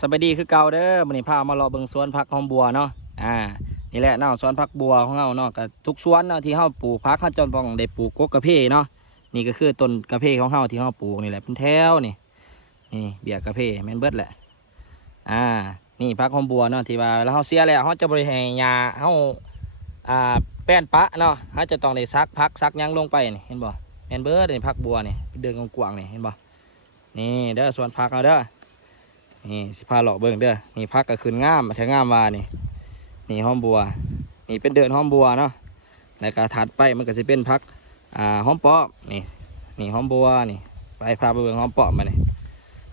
สบายดีคือเก่าเด้อมื้อนี้พามาเลาะเบิ่งสวนผักหอมบัวเนาะนี่แหละเนาะสวนผักบัวของเราเนาะก็ทุกสวนเนาะที่เฮาปลูกผักเฮาจะต้องได้ปลูกกกกระเพเนาะนี่ก็คือต้นกระเพของเฮาที่เฮาปลูกนี่แหละเป็นแถวนี่เบี้ยกระเพแม่นเบิดแหละนี่ผักหอมบัวเนาะที่ว่าแล้วเฮาเสียแล้วเฮาจะบ่ได้ให้หญ้าเฮาอ่าแป้นปะเนาะเฮาจะต้องได้ซักผักซักหยังลงไปนี่เห็นบ่แม่นเบิดนี่ผักบัวนี่เดินกว้างๆนี่เห็นบ่นี่เด้อสวนผักเอาเด้อ นี่สิพาเลาะเบิ่งเด้อนี่พักก็ขึ้นงามแถวงามวานี่หอมบัวนี่เป็นเดินหอมบัวเนาะในการถัดไปมันก็จะเป็นพักหอมป้อมนี่หอมบัวนี่ไปพาไปเบิ่งหอมป้อมมาเนี่ย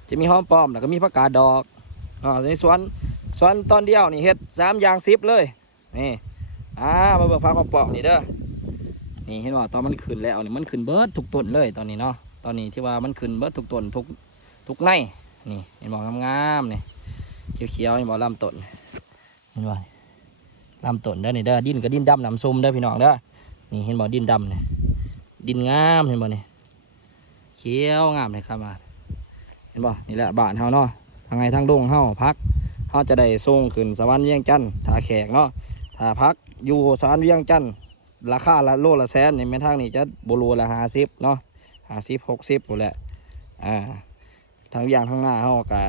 จะมีหอมป้อมแล้วก็มีผักกาดดอกในสวนตอนเดียวนี่เฮ็ด3 อย่าง 10เลยนี่มาเบิ่งพักหอมป้อมนี่เด้อนี่เห็นว่าตอนมันขึ้นแล้วนี่มันขึ้นเบิดทุกต้นเลยตอนนี้เนาะตอนนี้ที่ว่ามันขึ้นเบิดทุกต้นทุกไร่นี่เห็นบอกงามๆนี่เขียวๆเห็นบอกลำต้นเห็นบ่ลำต้นเด้อนี่เด้อดินก็ดินดำน้ำส้มเด้อพี่น้องเด้อนี่เห็นบอกดินดำนี่ดินงามเห็นบ่นี่เขียวงามเลยครับมาเห็นบ่นี่แหละบ้านเฮาเนาะทางไงทางดงเฮาพักเฮาจะได้ส่งขึ้นสวรรค์เวียงจันทร์ถ้าแขกเนาะถ้าพักอยู่สวรรค์เวียงจันทร์ราคาละโลละแสนนี่แม่ทางนี้จะโบโลละ50เนาะ50 60หมดแหละทางอย่างทางหน้าเขากะ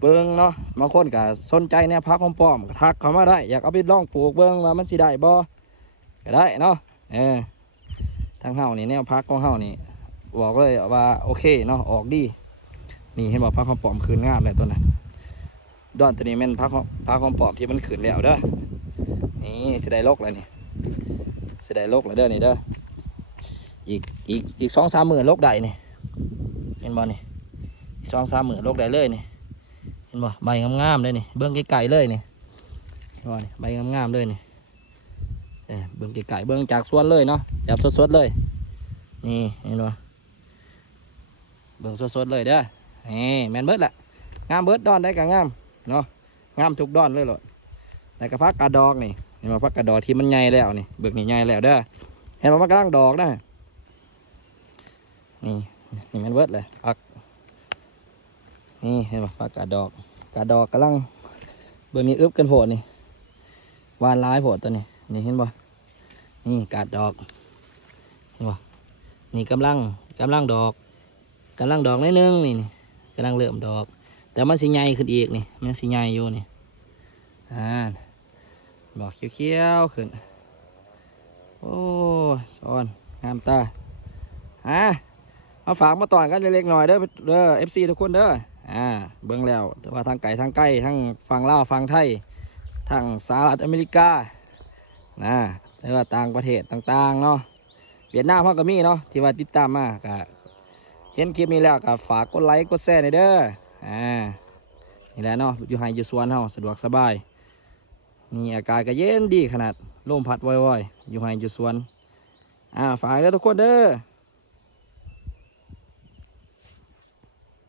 เบิ้งเนาะบางคนกะสนใจเนี่ยพักหอมป้อมก็ทักเขามาได้อยากเอาไปลองปลูกเบิ้งว่ามันสิได้บ่ก็ได้เนาะทางเฮานี่เนี่ยพักของเฮานี่บอกเลยว่าโอเคเนาะออกดีนี่เห็นบอกพักหอมป้อมคืนงามเลยตัวนั้นดอนตัวนี้มันพักหอมป้อมที่มันขืนแล้วเด้อนี่สิได้ลกเลยนี่สิได้ลกเลยเด้อนี่เด้ออีก2-3 มื้อลกได้นี่เห็นบ่นี่2-3 มื้อลกได้เลยนี่เห็นบ่ใบงามๆเลยนี่เบื้องไกลๆเลยนี่บ่นี่ใบงามๆเลยนี่เบื้องไกลๆเบื้องจากสวนเลยเนาะจับสดๆเลยนี่เห็นบ่เบื้องสดๆเลยเด้อนี่แม่นเบิดแหละงามเบิดดอนได้ก็งามเนาะงามทุกดอนเลยหรอแต่กระพักกระดอกนี่เห็นบ่พักกระดอกที่มันใหญ่แล้วนี่เบื้องนี่ใหญ่แล้วเด้อเห็นบ่มันกำลังดอกนะนี่แม่นเบิดเลยพักนี่เห็นป่ะปลากาดดอกกำลังเบื้องนี้อึบกันโผล่นี่วานร้ายโผล่ตัวนี้นี่เห็นป่ะนี่กาดดอกเห็นป่ะนี่กำลังดอกนิดนึงนี่กำลังเริ่มดอกแต่มันสีใหญ่ขึ้นอีกนี่มันสีใหญ่อยู่นี่ดอกเขียวๆขึ้นโอ้ซ้อนงามตามาฝากมาต่อนกันเล็กๆหน่อยเด้อ FC ทุกคนเด้อเบิ่งแล้วแต่ว่าทางไก่ทางใกล้ทั้งฝั่งลาวฝั่งไทยทั้งสหรัฐอเมริกาแต่ว่าต่างประเทศต่างๆเนาะเวียดนามเขาก็มีเนาะที่ว่าติดตามมาก็เห็นคลิปนี้แล้วก็ฝากกดไลค์กดแชร์หน่อยเด้อนี่แหละเนาะอยู่ไฮอยู่สวนเฮาสะดวกสบายนี่อากาศก็เย็นดีขนาดลมพัดว่อยๆอยู่ไฮอยู่สวนฝากเด้อทุกคนเด้อ